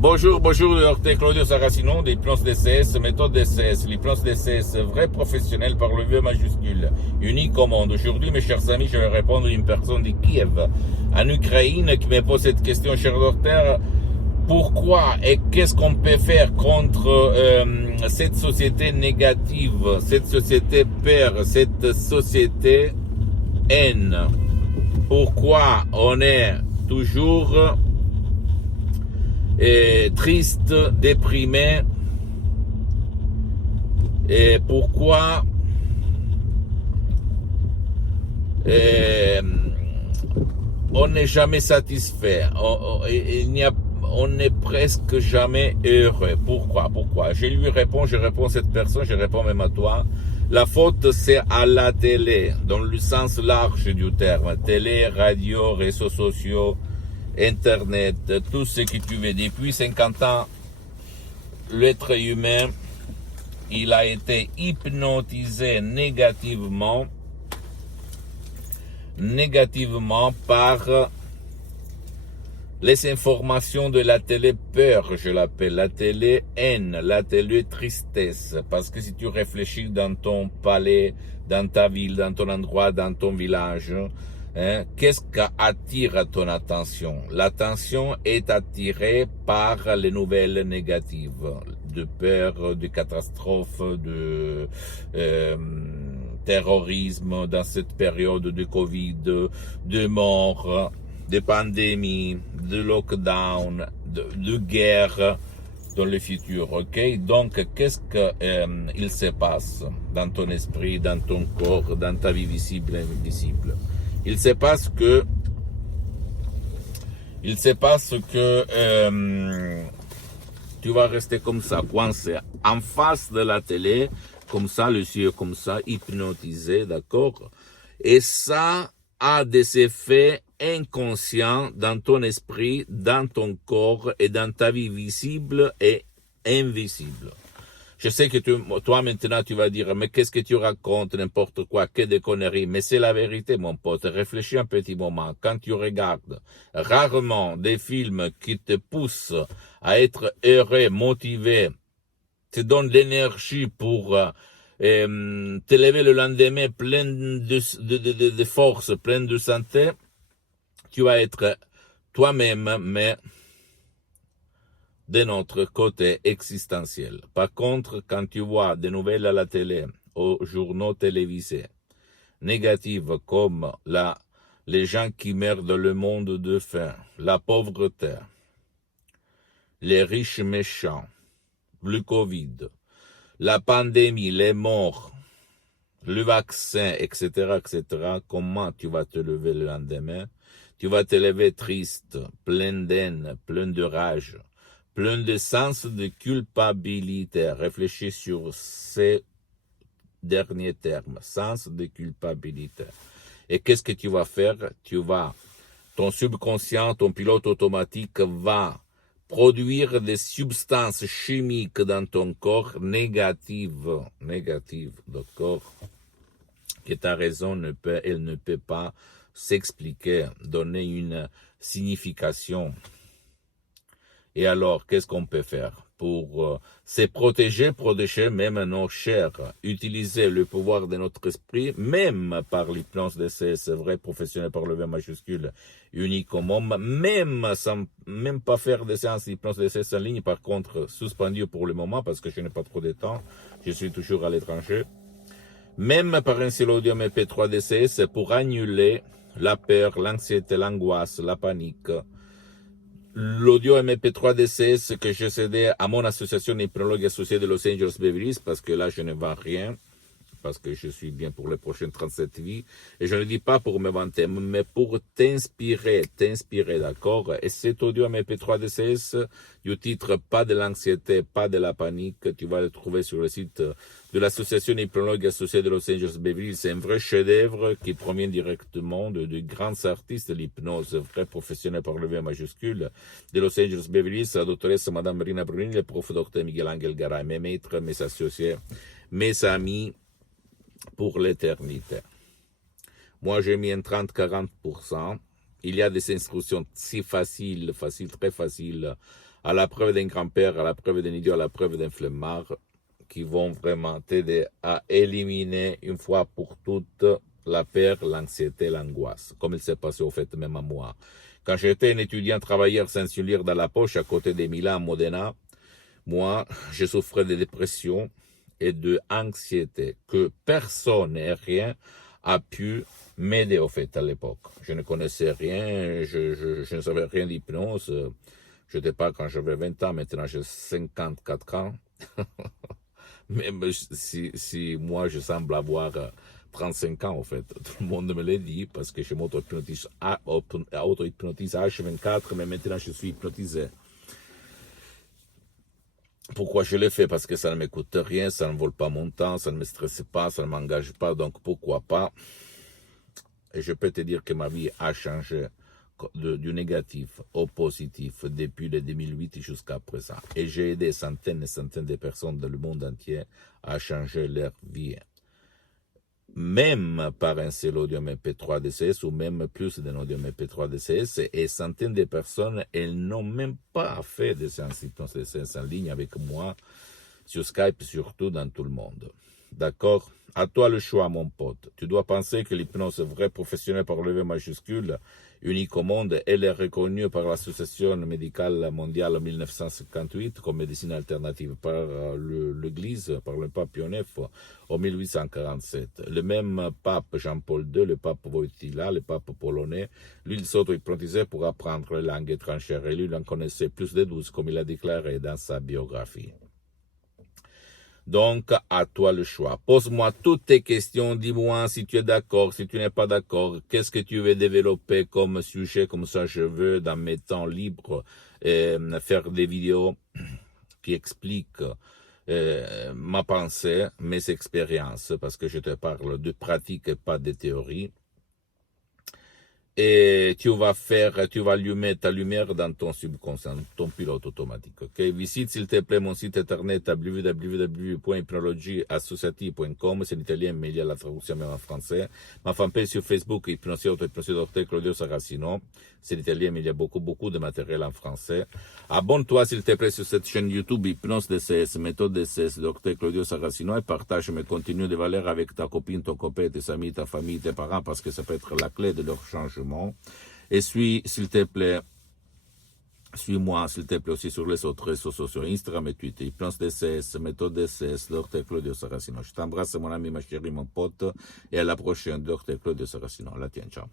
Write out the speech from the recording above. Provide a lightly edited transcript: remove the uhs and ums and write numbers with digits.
Bonjour, docteur Claudio Saracino d'Hypnose DCS, méthode DCS, l'hypnose DCS, vrai professionnel par le V majuscule, unique au monde. Aujourd'hui, mes chers amis, je vais répondre à une personne de Kiev, en Ukraine, qui me pose cette question, cher docteur. Pourquoi et qu'est-ce qu'on peut faire contre cette société négative, cette société peur, cette société haine? Pourquoi on est toujours triste, déprimé, et pourquoi on n'est jamais satisfait, on n'est presque jamais heureux. Pourquoi? Je lui réponds, je réponds à cette personne, je réponds même à toi. La faute, c'est à la télé, dans le sens large du terme. Télé, radio, réseaux sociaux, Internet, tout ce que tu veux. Depuis 50 ans, l'être humain, il a été hypnotisé négativement par les informations de la télé peur, je l'appelle, la télé haine, la télé tristesse. Parce que si tu réfléchis dans ton palais, dans ta ville, dans ton endroit, dans ton village, qu'est-ce qui attire ton attention? L'attention est attirée par les nouvelles négatives, de peur, de catastrophes, de terrorisme dans cette période de Covid, de mort, de pandémie, de lockdown, de guerre dans le futur, ok? Donc, qu'est-ce qu'il se passe dans ton esprit, dans ton corps, dans ta vie visible et invisible? Il se passe que tu vas rester comme ça, coincé, en face de la télé, comme ça, les yeux comme ça, hypnotisé, d'accord? Et ça a des effets inconscients dans ton esprit, dans ton corps et dans ta vie visible et invisible. Je sais que toi maintenant tu vas dire, mais qu'est-ce que tu racontes, n'importe quoi, que des conneries, mais c'est la vérité mon pote, réfléchis un petit moment, quand tu regardes rarement des films qui te poussent à être heureux, motivé, te donnent l'énergie pour te lever le lendemain plein de force, plein de santé, tu vas être toi-même, mais de notre côté existentiel. Par contre, quand tu vois des nouvelles à la télé, aux journaux télévisés, négatives comme les gens qui meurent dans le monde de faim, la pauvreté, les riches méchants, le Covid, la pandémie, les morts, le vaccin, etc., comment tu vas te lever le lendemain? Tu vas te lever triste, plein d'haine, plein de rage, plein de sens de culpabilité. Réfléchis sur ces derniers termes, sens de culpabilité. Et qu'est-ce que tu vas faire? Ton subconscient, ton pilote automatique va produire des substances chimiques dans ton corps négatives, d'accord? Que ta raison elle ne peut pas s'expliquer, donner une signification. Et alors, qu'est-ce qu'on peut faire pour se protéger même nos chairs, utiliser le pouvoir de notre esprit, même par l'hypnose DCS, vrai professionnel par le V majuscule, unique au monde, même sans même pas faire des séances d'hypnose DCS en ligne, par contre, suspendu pour le moment parce que je n'ai pas trop de temps, je suis toujours à l'étranger. Même par un seul audio MP3 DCS pour annuler la peur, l'anxiété, l'angoisse, la panique. L'audio MP3 DCS que j'ai cédé à mon association hypnologue associée de Los Angeles Beverly Hills, parce que là je ne vends rien, parce que je suis bien pour les prochaines 37 vies, et je ne le dis pas pour me vanter, mais pour t'inspirer, d'accord? Et cet audio MP3 DCS, du titre Pas de l'anxiété, pas de la panique, tu vas le trouver sur le site de l'association hypnologue associée de Los Angeles Beverly Hills. C'est un vrai chef-d'œuvre qui provient directement de grands artistes de l'hypnose, vrai professionnel par le V majuscule, de Los Angeles Beverly Hills, la doctoresse Madame Marina Brunini, le prof Dr Miguel Angel Garay, mes maîtres, mes associés, mes amis, pour l'éternité. Moi, j'ai mis un 30-40%. Il y a des instructions si faciles, très faciles à la preuve d'un grand-père, à la preuve d'un idiot, à la preuve d'un flemmard, qui vont vraiment t'aider à éliminer une fois pour toutes la peur, l'anxiété, l'angoisse, comme il s'est passé au fait même à moi. Quand j'étais un étudiant travailleur sans une lire dans la poche à côté de Milan, Modena, moi, je souffrais de dépression et de anxiété que personne et rien a pu m'aider au fait à l'époque. Je ne connaissais rien, je ne savais rien d'hypnose. Je n'étais pas quand j'avais 20 ans, maintenant j'ai 54 ans. Même si moi je semble avoir 35 ans, en fait. Tout le monde me l'a dit parce que je m'auto-hypnotise H24, mais maintenant je suis hypnotisé. Pourquoi je l'ai fait? Parce que ça ne m'écoute rien, ça ne vole pas mon temps, ça ne me stresse pas, ça ne m'engage pas, donc pourquoi pas? Et je peux te dire que ma vie a changé du négatif au positif depuis le 2008 jusqu'à présent. Et j'ai aidé centaines et centaines de personnes dans le monde entier à changer leur vie. Même par un seul audio MP3 DCS ou même plus d'un audio MP3 DCS, et centaines de personnes, elles n'ont même pas fait de séances d'hypnose DCS en ligne avec moi, sur Skype, surtout dans tout le monde. D'accord? À toi le choix, mon pote. Tu dois penser que l'hypnose vraie professionnelle par le V majuscule, unique au monde, elle est reconnue par l'Association médicale mondiale en 1958 comme médecine alternative, par l'Église, par le pape Pie IX en 1847. Le même pape Jean-Paul II, le pape Wojtyla, le pape polonais, lui, il s'auto-hypnotisait pour apprendre les langues étrangères et lui, il en connaissait plus de 12, comme il a déclaré dans sa biographie. Donc, à toi le choix. Pose-moi toutes tes questions, dis-moi si tu es d'accord, si tu n'es pas d'accord, qu'est-ce que tu veux développer comme sujet, comme ça je veux, dans mes temps libres, faire des vidéos qui expliquent ma pensée, mes expériences, parce que je te parle de pratique et pas de théorie. Et tu vas allumer ta lumière dans ton subconscient, ton pilote automatique. Ok? Visite s'il te plaît mon site internet www.hypnologieassociative.com, c'est l'italien mais il y a la traduction même en français. Ma fanpage sur Facebook, Hypnosie Auto-Hypnosie Dr Claudio Saracino, c'est l'italien mais il y a beaucoup de matériel en français. Abonne-toi s'il te plaît sur cette chaîne YouTube Hypnose DCS, méthode DCS, Dr Claudio Saracino, et partage mes contenus de valeur avec ta copine, ton copain, tes amis, ta famille, tes parents, parce que ça peut être la clé de leur changement. Et s'il te plaît, suis-moi, s'il te plaît, aussi sur les autres réseaux sociaux, Instagram et Twitter, Hypnose DCS, méthode DCS, Dr Claudio Saracino. Je t'embrasse, mon ami, ma chérie, mon pote, et à la prochaine, Dr Claudio Saracino. La tienne, ciao.